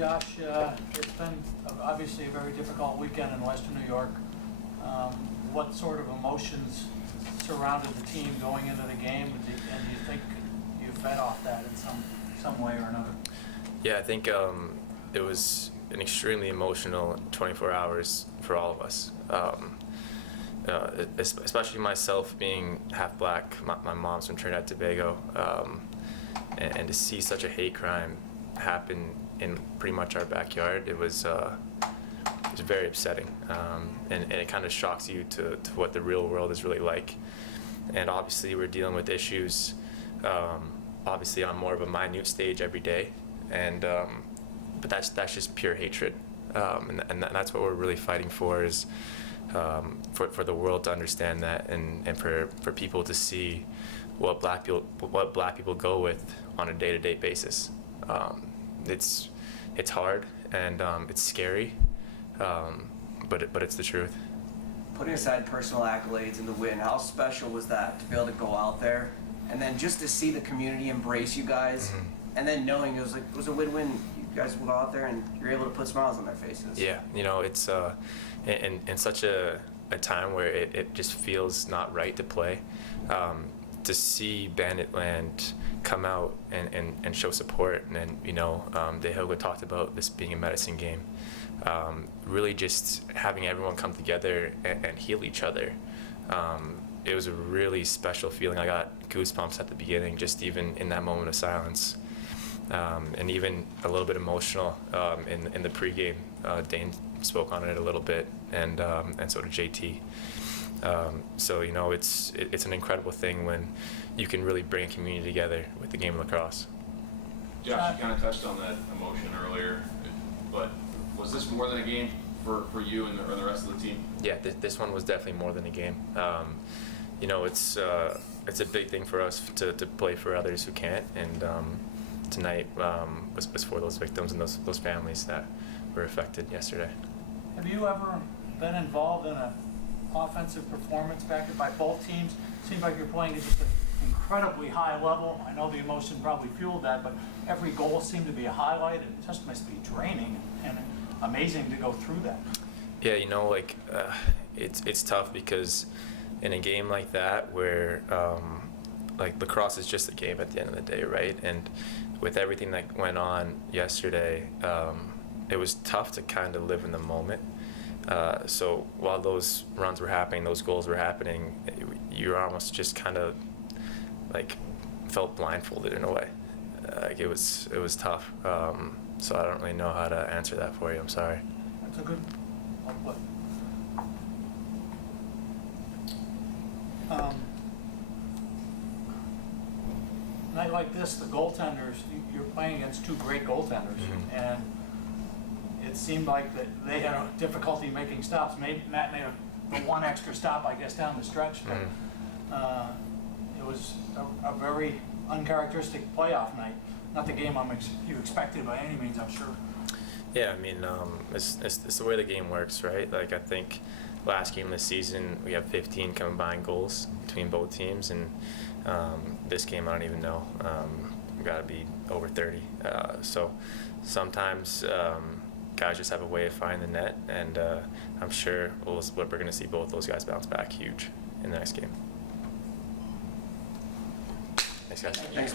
Josh, it's been obviously a very difficult weekend in Western New York. What sort of emotions surrounded the team going into the game, and do you think you fed off that in some way or another? Yeah, I think it was an extremely emotional 24 hours for all of us. Especially myself being half black. My mom's from Trinidad and Tobago, and to see such a hate crime happen in pretty much our backyard, it was very upsetting, and it kind of shocks you to what the real world is really like. And obviously we're dealing with issues obviously on more of a minute stage every day, and but that's just pure hatred, and that's what we're really fighting for, is for the world to understand that, and for people to see what black people go with on a day-to-day basis. It's hard, and it's scary, but it's the truth. Putting aside personal accolades and the win, how special was that to be able to go out there and then just to see the community embrace you guys, Mm-hmm. and then knowing it was a win-win. You guys will go out there and you're able to put smiles on their faces. Yeah, it's in such a time where it just feels not right to play. To see Bandit Land come out and show support, and Dehoga talked about this being a medicine game. Really just having everyone come together and heal each other. It was a really special feeling. I got goosebumps at the beginning, just even in that moment of silence. And even a little bit emotional in the pregame. Dane spoke on it a little bit, and so did JT. So it's an incredible thing when you can really bring a community together with the game of lacrosse. Josh, you kind of touched on that emotion earlier, but was this more than a game for you and the rest of the team? Yeah, this one was definitely more than a game. It's a big thing for us to play for others who can't, and tonight was for those victims and those families that were affected yesterday. Have you ever been involved in an offensive performance backed by both teams? Seems like you're playing at just an incredibly high level. I know the emotion probably fueled that, but every goal seemed to be a highlight. It just must be draining and amazing to go through that. Yeah, it's tough, because in a game like that where lacrosse is just a game at the end of the day, right? And with everything that went on yesterday, it was tough to kind of live in the moment. So while those runs were happening, those goals were happening, you almost just kind of felt blindfolded in a way. It was tough. So I don't really know how to answer that for you. I'm sorry. That's a good output. Night like this, the goaltenders, you're playing against two great goaltenders, Mm-hmm. and it seemed like that they had a difficulty making stops. Matt made the one extra stop, I guess, down the stretch, but it was a very uncharacteristic playoff night. Not the game you expected by any means, I'm sure. Yeah, it's the way the game works, right? I think last game of the season we have 15 combined goals between both teams, and this game I don't even know. We got to be over 30. So sometimes guys just have a way of finding the net, and I'm sure we're going to see both those guys bounce back huge in the next game. Thanks, guys. Thanks.